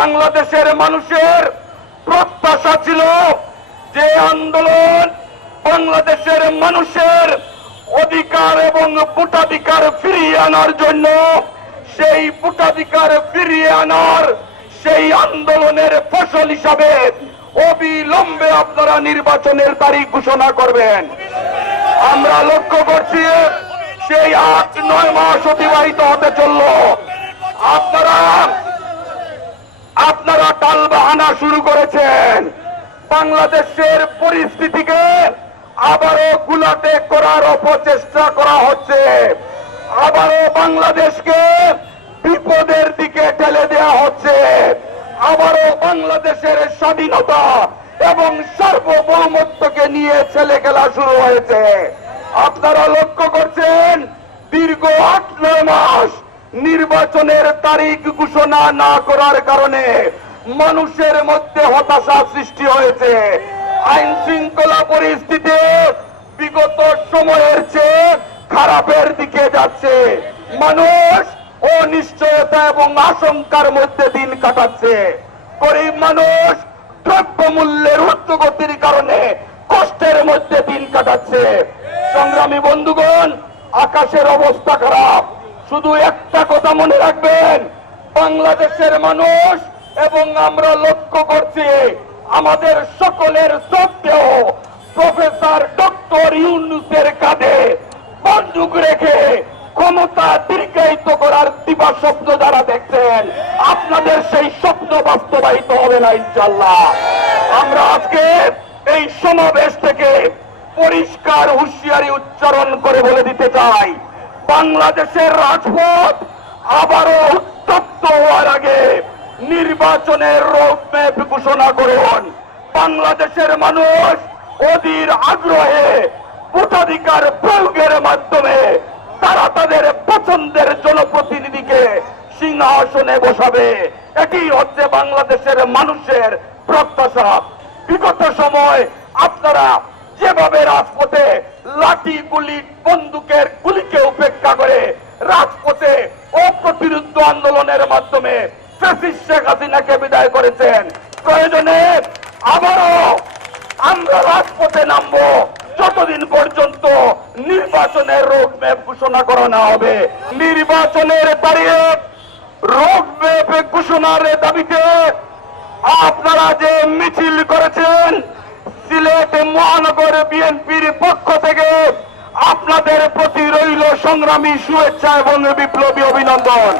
বাংলাদেশের মানুষের প্রত্যাশা ছিল যে আন্দোলন বাংলাদেশের মানুষের অধিকার এবং ভোটাধিকার ফিরিয়ে আনার জন্য, সেই ভোটাধিকার ফিরিয়ে আনার সেই আন্দোলনের ফসল হিসাবে অবিলম্বে আপনারা নির্বাচনের তারিখ ঘোষণা করবেন। আমরা লক্ষ্য করছি, সেই আট নয় মাস অতিবাহিত হতে চলল আপনারা আপনারা বাহানা শুরু করেছেন। বাংলাদেশের পরিস্থিতিকে আবারও গুলাটে করার অপচেষ্টা করা হচ্ছে। আবারও বাংলাদেশকে বিপদের দিকে ঠেলে দেওয়া হচ্ছে। আবারও বাংলাদেশের স্বাধীনতা এবং সার্বভৌমত্বকে নিয়ে ছেলে খেলা শুরু হয়েছে। আপনারা লক্ষ্য করছেন, দীর্ঘ আট, নয় মাস নির্বাচনের তারিখ ঘোষণা না করার কারণে মানুষের মধ্যে হতাশা সৃষ্টি হয়েছে। আইন শৃঙ্খলা পরিস্থিতি বিগত সময়ের চেয়ে খারাপের দিকে যাচ্ছে। মানুষ অনিশ্চয়তা এবং আশঙ্কার মধ্যে দিন কাটাচ্ছে। গরিব মানুষ দ্রব্যমূল্যের ঊর্ধ্বগতির কারণে কষ্টের মধ্যে দিন কাটাচ্ছে। সংগ্রামী বন্ধুগণ, আকাশের অবস্থা খারাপ। শুধু একটা কথা মনে রাখবেন, বাংলাদেশের মানুষ এবং আমরা লক্ষ্য করছি আমাদের সকলের সত্ত্বেও প্রফেসর ডক্টর ইউনুসের কাঁধে বন্দুক রেখে ক্ষমতা দীর্ঘায়িত করার দিবা স্বপ্ন যারা দেখছেন, আপনাদের সেই স্বপ্ন বাস্তবায়িত হবে না ইনশাল্লাহ আমরা আজকে এই সমাবেশ থেকে পরিষ্কার হুঁশিয়ারি উচ্চারণ করে বলে দিতে চাই। বাংলাদেশের রাজপথ আবারও নির্বাচনের রোডম্যাপ ঘোষণা করুন। বাংলাদেশের মানুষ অধীর আগ্রহে ভোটাধিকার প্রয়োগের মাধ্যমে তারা তাদের পছন্দের জনপ্রতিনিধিকে সিংহাসনে বসাবে। এটি হচ্ছে বাংলাদেশের মানুষের প্রত্যাশা। বিগত সময় আপনারা যেভাবে রাজপথে লাঠি গুলি বন্দুকের গুলিকে উপেক্ষা করে রাজপথে অপ্রতিরোধ আন্দোলনের মাধ্যমে হাসিনাকে বিদায় করেছেন। প্রয়োজনে আবারও আমরা রাজপথে নামবো। যতদিন পর্যন্ত নির্বাচনের রোডম্যাপ ঘোষণা করা না হবে, নির্বাচনের তারিখ রোডম্যাপ ঘোষণার দাবিতে আপনারা যে মিছিল করেছেন, সিলেট মহানগর বিএনপির পক্ষ থেকে আপনাদের প্রতি রইল সংগ্রামী শুভেচ্ছা এবং বিপ্লবী অভিনন্দন।